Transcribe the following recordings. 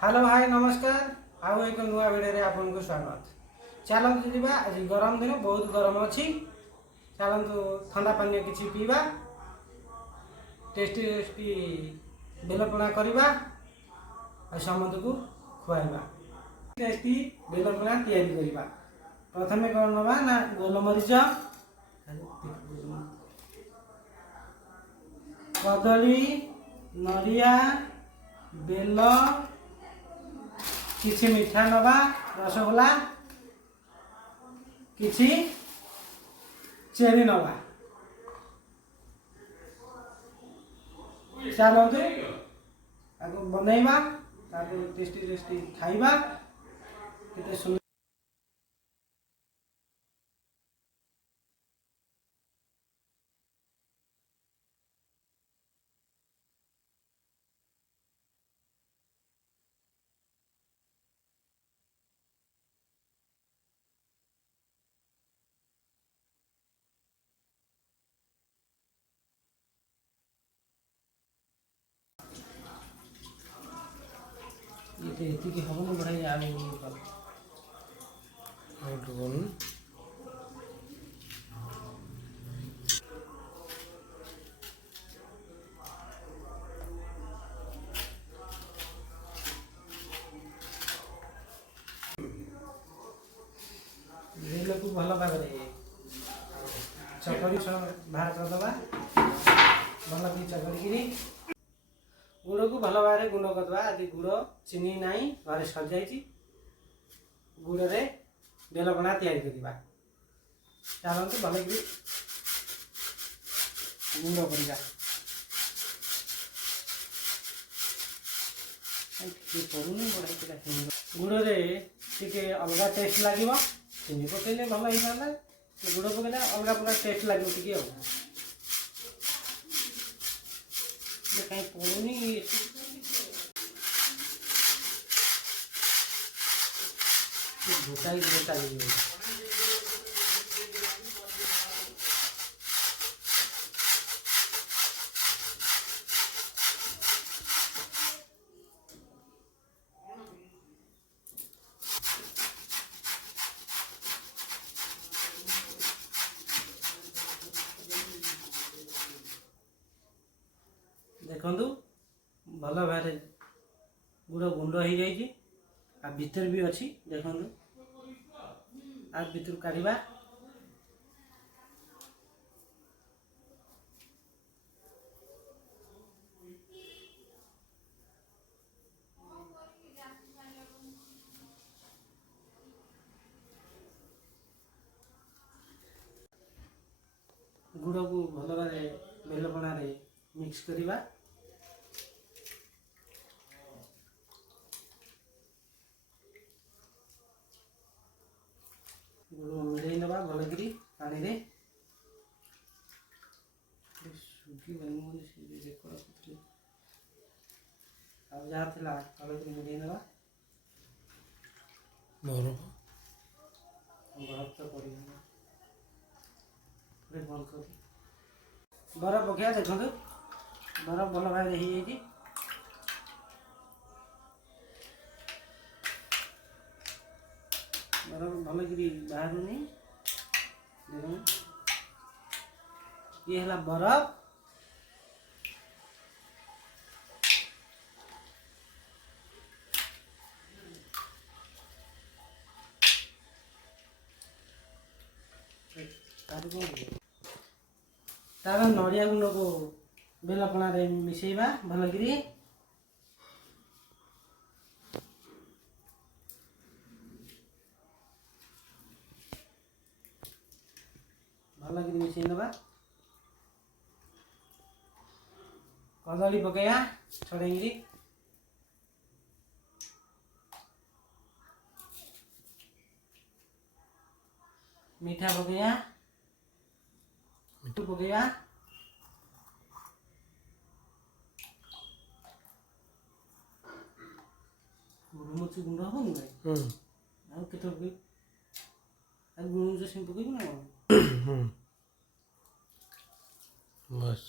Hello भाई नमस्कार। आउ एक नुआ भिडियो आपको स्वागत। चलतु जी आज गरम दिन बहुत गरम अच्छी। चलतु ठंडा पानी किसी पीवा, टेस्टी टेस्टी बेलपणा करवा और समस्त को खुआवा। टेस्टी बेलपणा तैयारी करवा। प्रथम कौन नवा ना गोलमरीच, कदली, नड़िया, बेल, किसी मिठा नवा, रसगोला, किसी चेरी नवा। चलते आगे बनैबा, टेस्टी टेस्टी खाइबा। केते सुंदर ये हवन बढ़ाई आगे को भल भाग चकरी बाहर करदे भल की चकड़ी गुड़ को भल भाव गुंड करदे। आज गुड़ चीनी नाई घर सजाई गुड़ रे बेलपणा तैयारी करवा। चलते भल कि गुंड करवा। गुड़ रे टिके अलग टेस्ट लगे। चीनी पकड़े भल हो था, गुड़ पकड़े अलग प्रकार टेस्ट लगे टे कहीं पड़ूनी घुटाई चली। देखु भल भाव गुड़ गुंड हो जाए भीतर भी अच्छी। देखु आ भीतर काढ़ा गुड़ को भल भाव बेलपणा मिक्स करवा। गुड़ मिलई नवा भलकरी पानी रे जहाँ थी भलकरी मिलई नवा। बरफ तो पड़ बरफ पकड़ा। देखो बरफ भल भाव हो जाए बरफ भल कि बाहर नहीं। देख ये है बरफ। तार नड़िया गुंड को बेलपणा मिसेबा भल कि भल कि मिसई नवा। कदली पकड़ा छड़ेगी मीठा पकड़ा मिठू पकड़ा गुड़मच गुंड हम के गुड़मच सिम पकड़ ना बस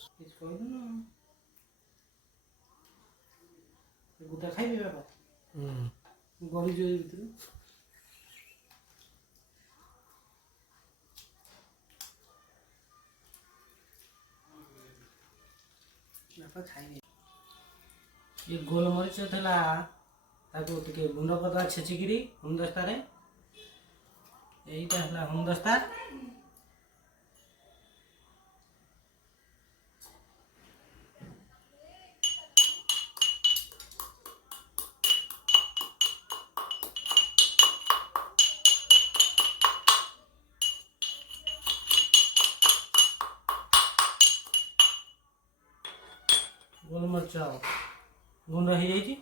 गोटा खाइबे बाबा। ଗଳି ଯିବ ଭିତରୁ। ବାପା ଖାଇନି। ये गोलमरीच था ताको टिके गुंड करदा छेचिकी हेमदस्ता यहीटा है हेमदस्ता। गोलमरीच गुंड हो जाइए।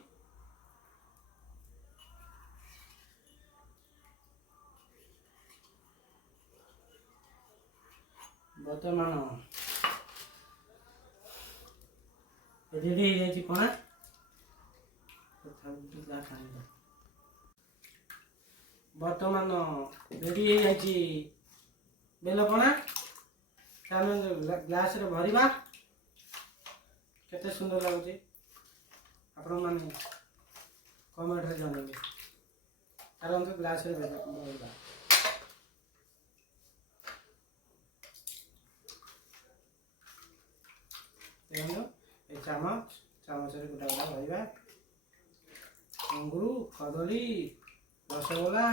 बर्तमान रेडी हो जाए पणा। बर्तमान रेडी हो जाए बेलपणा। ग्लास रे भरिबा केते सुंदर लगुचे आपण माने कमेंट रे जणाइबे। चलो ग्लास रे भरिबा। ए चामच रे गोटा गोटा भरिबा। अंगूर कदली रसगोला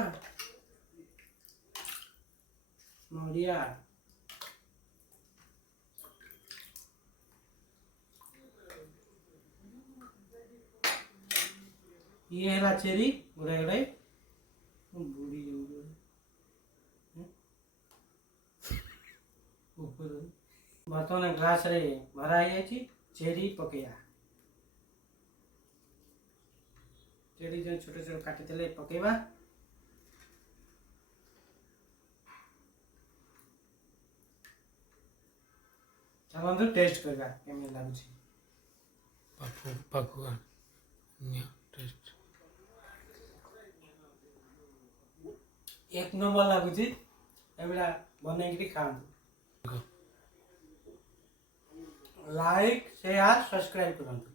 नड़िया ये है चेरी गोटे गोटे बुड़ी बर्तमान ग्लास रे भरा है चेरी पकईया। चेरी जो छोटे छोटे काटी पकेबा। चलो टेस्ट करबा केमे लागुची। पाखुआ टेस्ट एक नंबर लागुची। एबड़ा बनेकी खांतु। लाइक शेयर सब्सक्राइब करंतु।